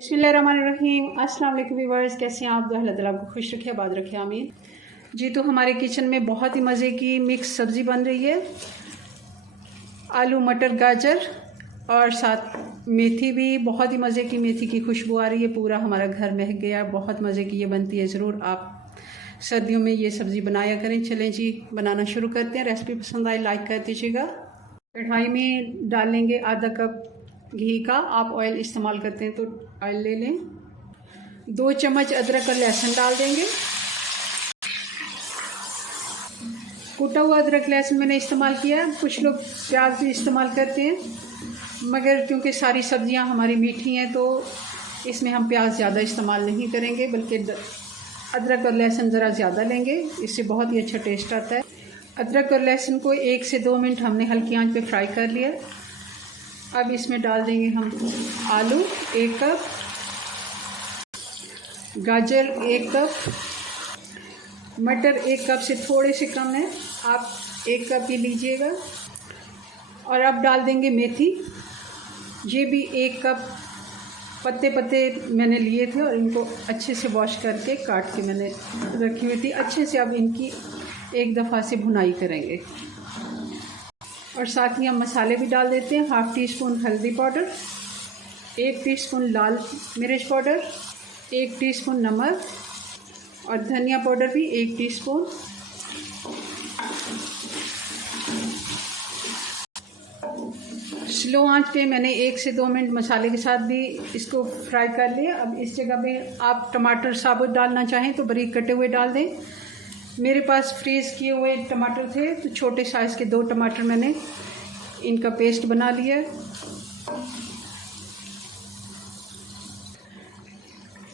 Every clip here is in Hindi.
बिस्मिल्लाहिर्रहमानिर्रहीम। अस्सलाम वालेकुम व्यूअर्स, कैसे हैं आप? अल्लाह ताला आपको खुश रखे, आबाद रखे, आमीन जी। तो हमारे किचन में बहुत ही मज़े की मिक्स सब्ज़ी बन रही है, आलू मटर गाजर और साथ मेथी भी। बहुत ही मज़े की मेथी की खुशबू आ रही है, पूरा हमारा घर महक गया। बहुत मज़े की ये बनती है, ज़रूर आप सर्दियों में ये सब्ज़ी बनाया करें। चलें जी, बनाना शुरू करते हैं। रेसिपी पसंद आए लाइक कर दीजिएगा। कढ़ाई में डालेंगे आधा कप घी का। आप ऑयल इस्तेमाल करते हैं तो ऑयल ले लें। 2 चम्मच अदरक और लहसुन डाल देंगे। कुटा हुआ अदरक लहसुन मैंने इस्तेमाल किया। कुछ लोग प्याज भी इस्तेमाल करते हैं, मगर क्योंकि सारी सब्जियां हमारी मीठी हैं तो इसमें हम प्याज ज़्यादा इस्तेमाल नहीं करेंगे, बल्कि अदरक और लहसुन ज़रा ज़्यादा लेंगे, इससे बहुत ही अच्छा टेस्ट आता है। अदरक और लहसुन को 1 से 2 मिनट हमने हल्की आंच पे फ्राई कर लिया। अब इसमें डाल देंगे हम आलू 1 कप, गाजर 1 कप, मटर 1 कप से थोड़े से कम है, आप 1 कप ही लीजिएगा। और अब डाल देंगे मेथी। ये भी 1 कप पत्ते पत्ते मैंने लिए थे और इनको अच्छे से वॉश करके काट के मैंने रखी हुई थी। अच्छे से अब इनकी एक दफ़ा से भुनाई करेंगे। और साथ ही हम मसाले भी डाल देते हैं। 1/2 टीस्पून हल्दी पाउडर, 1 टीस्पून लाल मिर्च पाउडर, 1 टीस्पून नमक और धनिया पाउडर भी 1 टीस्पून। स्लो आंच पे मैंने 1 से 2 मिनट मसाले के साथ भी इसको फ्राई कर लिया। अब इस जगह पे आप टमाटर साबुत डालना चाहें तो बारीक कटे हुए डाल दें। मेरे पास फ्रीज़ किए हुए टमाटर थे तो छोटे साइज़ के 2 टमाटर मैंने इनका पेस्ट बना लिया।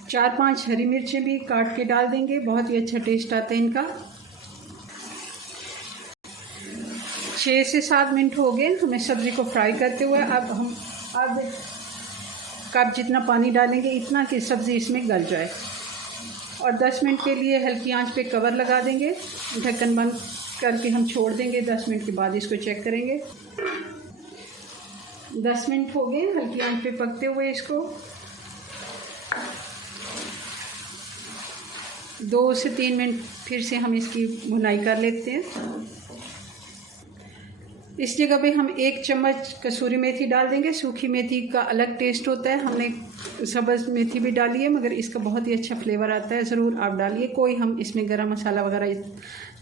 4-5 हरी मिर्चें भी काट के डाल देंगे, बहुत ही अच्छा टेस्ट आता है इनका। 6 से 7 मिनट हो गए हमें सब्ज़ी को फ्राई करते हुए। अब हम आधे कप जितना पानी डालेंगे, इतना कि सब्ज़ी इसमें गल जाए। और 10 मिनट के लिए हल्की आंच पे कवर लगा देंगे। ढक्कन बंद करके हम छोड़ देंगे। 10 मिनट के बाद इसको चेक करेंगे। 10 मिनट हो गए हल्की आंच पे पकते हुए। इसको 2 से 3 मिनट फिर से हम इसकी भुनाई कर लेते हैं। इस जगह पे हम 1 चम्मच कसूरी मेथी डाल देंगे। सूखी मेथी का अलग टेस्ट होता है, हमने सब्ज़ मेथी भी डाली है, मगर इसका बहुत ही अच्छा फ्लेवर आता है। ज़रूर आप डालिए। कोई हम इसमें गरम मसाला वगैरह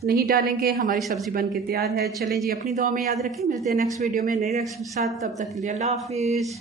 नहीं डालेंगे। हमारी सब्ज़ी बन के तैयार है। चलें जी, अपनी दुआ में याद रखें। मिलते हैं नेक्स्ट वीडियो में नई रेसिपी के साथ। तब तक के लिए अल्लाह हाफिज़।